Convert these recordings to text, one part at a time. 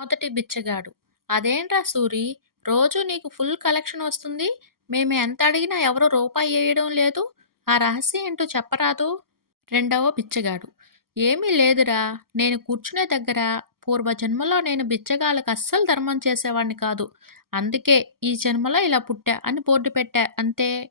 మొదటి బిచ్చగాడు. అదేంట్రా సూరి, రోజూ నీకు ఫుల్ కలెక్షన్ వస్తుంది. మేము ఎంత అడిగినా ఎవరు రూపాయి ఎయ్యడం లేదు. ఆ రహస్యం ఏంటో చెప్పరాదు? రెండవ బిచ్చగాడు. ఏమీ లేదురా, నేను కూర్చునే దగ్గర పూర్వజన్మలో నేను బిచ్చగాళ్ళకి అస్సలు ధర్మం చేసేవాడిని కాదు. అందుకే ఈ జన్మలో ఇలా పుట్టా అని బోర్డు పెట్టా అంతే.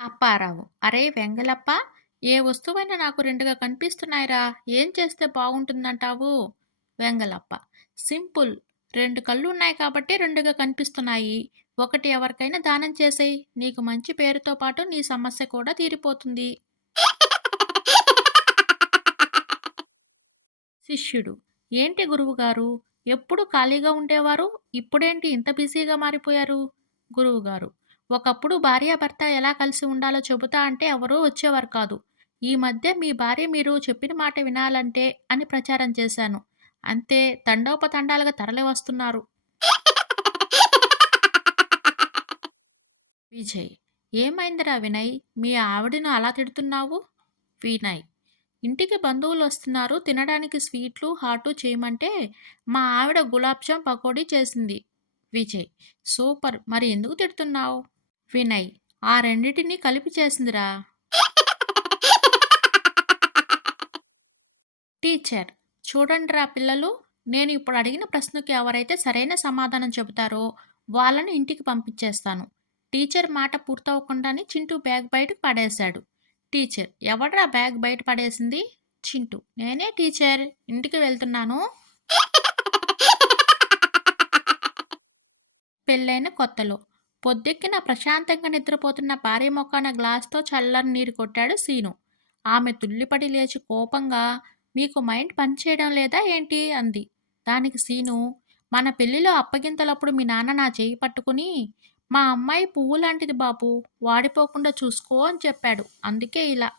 అప్పారావు. అరే వెంగలప్ప, ఏ వస్తువైనా నాకు రెండుగా కనిపిస్తున్నాయిరా, ఏం చేస్తే బాగుంటుందంటావు? వెంగలప్ప. సింపుల్. రెండు కళ్ళున్నాయి కాబట్టి రెండుగా కనిపిస్తున్నాయి. ఒకటి ఎవరికైనా దానం చేసేయ్. నీకు మంచి పేరుతో పాటు నీ సమస్య కూడా తీరిపోతుంది. శిష్యుడు. ఏంటి గురువుగారు, ఎప్పుడు ఖాళీగా ఉండేవారు, ఇప్పుడేంటి ఇంత బిజీగా మారిపోయారు? గురువుగారు. ఒకప్పుడు భార్యాభర్త ఎలా కలిసి ఉండాలో చెబుతా అంటే ఎవరూ వచ్చేవారు కాదు. ఈ మధ్య మీ భార్య మీరు చెప్పిన మాట వినాలంటే అని ప్రచారం చేశాను. అంతే, తండోపతండాలుగా తరలి వస్తున్నారు. విజయ్. ఏమైందిరా వినయ్, మీ ఆవిడను అలా తిడుతున్నావు? వినయ్. ఇంటికి బంధువులొస్తున్నారు. తినడానికి స్వీట్లు, హాటు చేయమంటే మా ఆవిడ గులాబ్ జామ్, పకోడీ చేసింది. విజయ్. సూపర్. మరి ఎందుకు తిడుతున్నావు? వినయ్. ఆ రెండిటిని కలిపి చేసిందిరా. టీచర్. చూడండిరా పిల్లలు, నేను ఇప్పుడు అడిగిన ప్రశ్నకి ఎవరైతే సరైన సమాధానం చెబుతారో వాళ్ళని ఇంటికి పంపించేస్తాను. టీచర్ మాట పూర్తవకుండానే చింటూ బ్యాగ్ బయటకు పడేశాడు. టీచర్. ఎవడ్రా బ్యాగ్ బయట పడేసింది? చింటూ. నేనే టీచర్, ఇంటికి వెళ్తున్నాను. పెళ్ళైన కొత్తలో. పొద్దెక్కిన ప్రశాంతంగా నిద్రపోతున్న భార్య మొఖాన గ్లాస్తో చల్లని నీరు కొట్టాడు సీను. ఆమె తుల్లిపడి లేచి కోపంగా, మీకు మైండ్ పనిచేయడం లేదా ఏంటి అంది. దానికి సీను, మన పెళ్లిలో అప్పగింతలప్పుడు మీ నాన్న నా చేయి పట్టుకుని, మా అమ్మాయి పువ్వు లాంటిది బాబు, వాడిపోకుండా చూసుకో అని చెప్పాడు. అందుకే ఇలా.